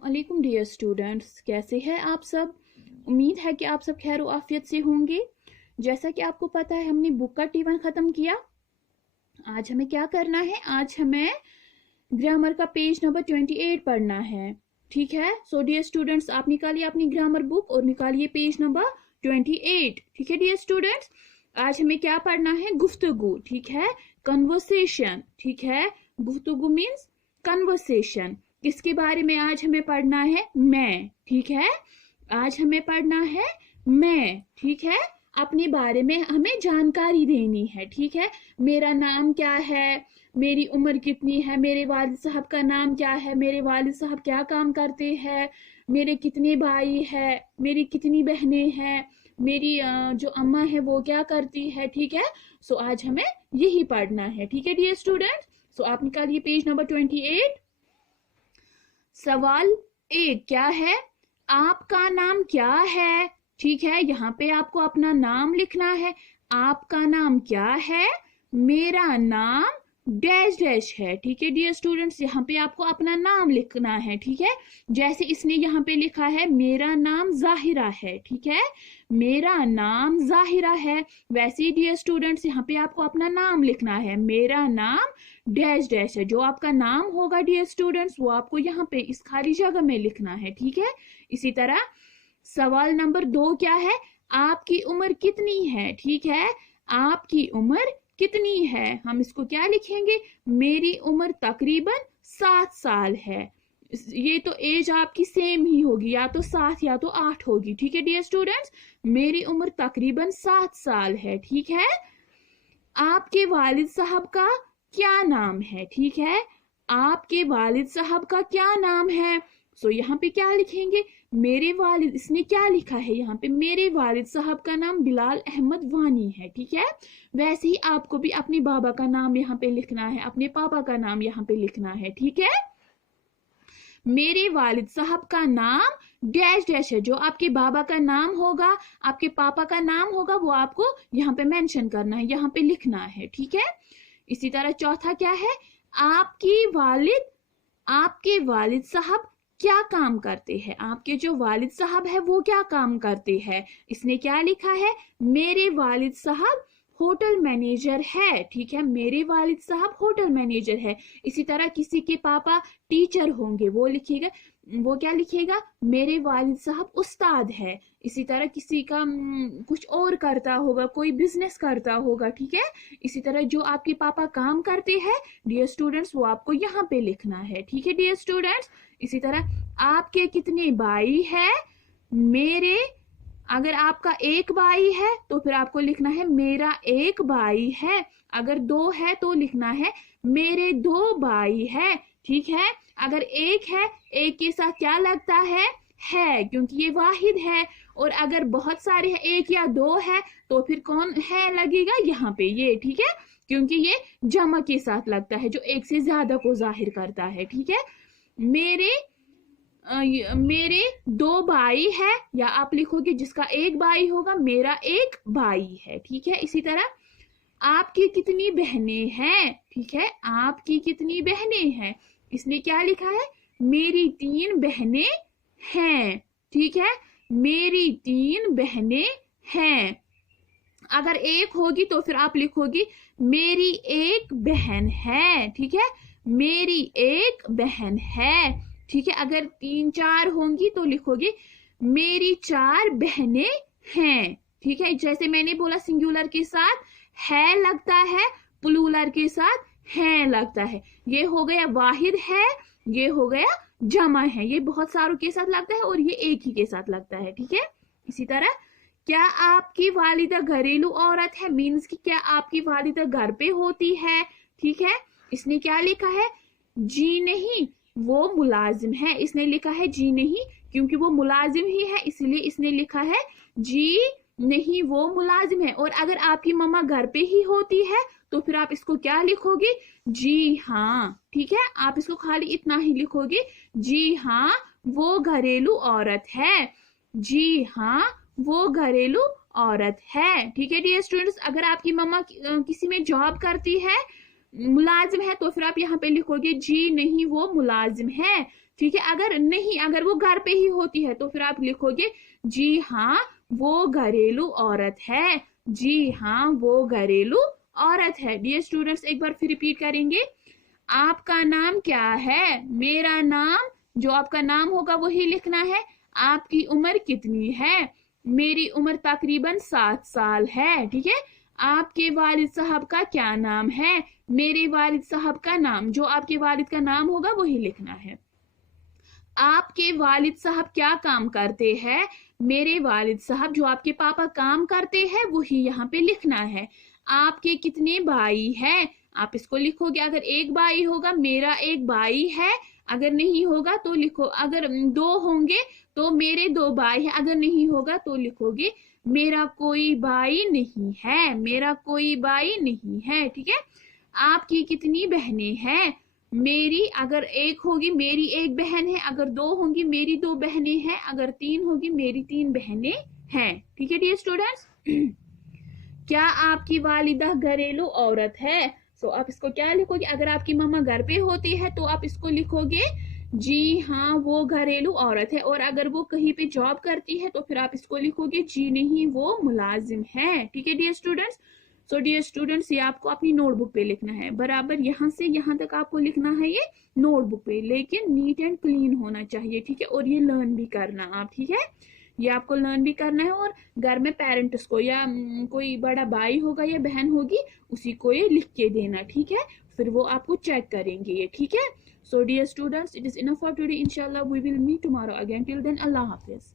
अस्सलामुअलैकुम dear students, कैसे हैं आप सब। उम्मीद है कि आप सब खैर आफियत से होंगे। जैसा कि आपको पता है हमने बुक का T1 ख़त्म किया। आज हमें क्या करना है, आज हमें ग्रामर का पेज नंबर 28 पढ़ना है। ठीक है, सो डियर स्टूडेंट्स आप निकालिए अपनी ग्रामर बुक और निकालिए पेज नंबर 28। ठीक है डियर स्टूडेंट्स, आज हमें क्या पढ़ना है, गुफ्तगू। ठीक है, कन्वर्सेशन। ठीक है, गुफ्तगू मीन्स कन्वर्सेशन। किसके बारे में आज हमें पढ़ना है, मैं। ठीक है, आज हमें पढ़ना है मैं। ठीक है, अपने बारे में हमें जानकारी देनी है। ठीक है, मेरा नाम क्या है, मेरी उम्र कितनी है, मेरे वालिद साहब का नाम क्या है, मेरे वालिद साहब क्या काम करते हैं, मेरे कितने भाई है, मेरी कितनी बहनें हैं, मेरी जो अम्मा है वो क्या करती है। ठीक है, सो आज हमें यही पढ़ना है। ठीक है डियर स्टूडेंट, सो आप निकालिए पेज नंबर 28। सवाल 1 क्या है, आपका नाम क्या है। ठीक है, यहाँ पे आपको अपना नाम लिखना है। आपका नाम क्या है, मेरा नाम डैश डैश है। ठीक है डियर स्टूडेंट्स, यहाँ पे आपको अपना नाम लिखना है। ठीक है, जैसे इसने यहाँ पे लिखा है मेरा नाम जाहिरा है। ठीक है, मेरा नाम जाहिरा है, वैसे ही डियर स्टूडेंट्स यहाँ पे आपको अपना नाम लिखना है। मेरा नाम डैश डैश है। जो आपका नाम होगा डियर स्टूडेंट्स वो आपको यहाँ पे इस खाली जगह में लिखना है। ठीक है, इसी तरह सवाल नंबर 2 क्या है, आपकी उम्र कितनी है। ठीक है, आपकी उम्र कितनी है, हम इसको क्या लिखेंगे, मेरी उम्र तकरीबन 7 साल है। ये तो एज आपकी सेम ही होगी, या तो 7 या तो 8 होगी। ठीक है डियर स्टूडेंट्स, मेरी उम्र तकरीबन 7 साल है। ठीक है, आपके वालिद साहब का क्या नाम है। ठीक है, आपके वालिद साहब का क्या नाम है। सो यहाँ पे क्या लिखेंगे, मेरे वालिद, इसने क्या लिखा है यहाँ पे, मेरे वालिद साहब का नाम बिलाल अहमद वानी है। ठीक है, वैसे ही आपको भी अपने बाबा का नाम यहाँ पे लिखना है, अपने पापा का नाम यहाँ पे लिखना है। ठीक है, मेरे वालिद साहब का नाम डैश डैश है। जो आपके बाबा का नाम होगा, आपके पापा का नाम होगा, वो आपको यहाँ पे मेंशन करना है, यहाँ पे लिखना है। ठीक है, इसी तरह चौथा क्या है, आपके वालिद साहब क्या काम करते हैं। आपके जो वालिद साहब है वो क्या काम करते हैं। इसने क्या लिखा है, मेरे वालिद साहब होटल मैनेजर है। ठीक है, मेरे वालिद साहब होटल मैनेजर है। इसी तरह किसी के पापा टीचर होंगे, वो लिखिएगा, वो क्या लिखेगा, मेरे वालिद साहब उस्ताद है। इसी तरह किसी का कुछ और करता होगा, कोई बिजनेस करता होगा। ठीक है, इसी तरह जो आपके पापा काम करते हैं डियर स्टूडेंट्स वो आपको यहाँ पे लिखना है। ठीक है डियर स्टूडेंट्स, इसी तरह आपके कितने भाई है, मेरे, अगर आपका एक भाई है तो फिर आपको लिखना है मेरा एक भाई है। अगर 2 है तो लिखना है मेरे 2 भाई है। ठीक है, अगर एक है, एक के साथ क्या लगता है क्योंकि ये वाहिद है। और अगर बहुत सारे हैं, 1 या 2 है, तो फिर कौन है लगेगा यहाँ पे ये। ठीक है, क्योंकि ये जमा के साथ लगता है जो 1 से ज्यादा को जाहिर करता है। ठीक है, मेरे 2 भाई है, या आप लिखोगे जिसका एक भाई होगा, मेरा एक भाई है। ठीक है, इसी तरह आपकी कितनी बहनें हैं। ठीक है, आपकी कितनी बहनें हैं, इसने क्या लिखा है, मेरी 3 बहनें हैं। ठीक है, मेरी 3 बहनें हैं। अगर 1 होगी तो फिर आप लिखोगी मेरी 1 बहन है। ठीक है, मेरी 1 बहन है। ठीक है, अगर 3 4 होंगी तो लिखोगे मेरी 4 बहनें हैं। ठीक है, जैसे मैंने बोला सिंगुलर के साथ है लगता है, प्लूरल के साथ है लगता है। ये हो गया वाहिद है, ये हो गया जमा है। ये बहुत सारों के साथ लगता है और ये एक ही के साथ लगता है। ठीक है, इसी तरह क्या आपकी वालिदा घरेलू औरत है, मीन्स कि क्या आपकी वालिदा घर पे होती है। ठीक है, इसने क्या लिखा है, जी नहीं वो मुलाजिम है। इसने लिखा है जी नहीं क्योंकि वो मुलाजिम ही है, इसलिए इसने लिखा है जी नहीं वो मुलाजिम है। और अगर आपकी मम्मा घर पे ही होती है तो फिर आप इसको क्या लिखोगे, जी हाँ। ठीक है, आप इसको खाली इतना ही लिखोगे, जी हाँ वो घरेलू औरत है, जी हाँ वो घरेलू औरत है। ठीक है डियर स्टूडेंट्स, अगर आपकी मम्मा किसी में जॉब करती है मुलाजिम है तो फिर आप यहाँ पे लिखोगे जी नहीं वो मुलाजिम है, ठीक है। अगर नहीं, अगर वो घर पे ही होती है तो फिर आप लिखोगे जी हाँ वो घरेलू औरत है, जी हाँ वो घरेलू औरत है। डियर स्टूडेंट्स, एक बार फिर रिपीट करेंगे। आपका नाम क्या है, मेरा नाम, जो आपका नाम होगा वही लिखना है। आपकी उम्र कितनी है, मेरी उम्र तकरीबन 7 साल है, ठीक है। आपके वालिद साहब का क्या नाम है, मेरे वालिद साहब का नाम, जो आपके वालिद का नाम होगा वही लिखना है। आपके वालिद साहब क्या काम करते हैं, मेरे वालिद साहब, जो आपके पापा काम करते हैं वही यहाँ पे लिखना है। आपके कितने भाई हैं, आप इसको लिखोगे। अगर एक भाई होगा, मेरा एक भाई है, अगर नहीं होगा तो लिखो, अगर 2 होंगे तो मेरे 2 भाई हैं, अगर नहीं होगा तो लिखोगे मेरा कोई भाई नहीं है, मेरा कोई भाई नहीं है, ठीक है। आपकी कितनी बहनें हैं, मेरी अगर 1 होगी मेरी 1 बहन है, अगर 2 होंगी मेरी 2 बहनें हैं, अगर 3 होगी मेरी 3 बहनें हैं, ठीक है डियर स्टूडेंट्स। क्या आपकी वालिदा घरेलू औरत है, सो आप इसको क्या लिखोगे। अगर आपकी मम्मा घर पे होती है तो आप इसको लिखोगे जी हाँ वो घरेलू औरत है, और अगर वो कहीं पे जॉब करती है तो फिर आप इसको लिखोगे जी नहीं वो मुलाजिम है, ठीक है dear students. So dear students, ये आपको अपनी नोटबुक पे लिखना है, बराबर यहाँ से यहाँ तक आपको लिखना है ये नोटबुक पे, लेकिन नीट एंड क्लीन होना चाहिए, ठीक है। और ये लर्न भी करना आप, ठीक है, ये आपको लर्न भी करना है। और घर में पेरेंट्स को या कोई बड़ा भाई होगा या बहन होगी उसी को ये लिख के देना, ठीक है, फिर वो आपको चेक करेंगे ये, ठीक है। So dear students, it is enough for today, इंशाल्लाह we will meet tomorrow again, till then अल्लाह हाफिज।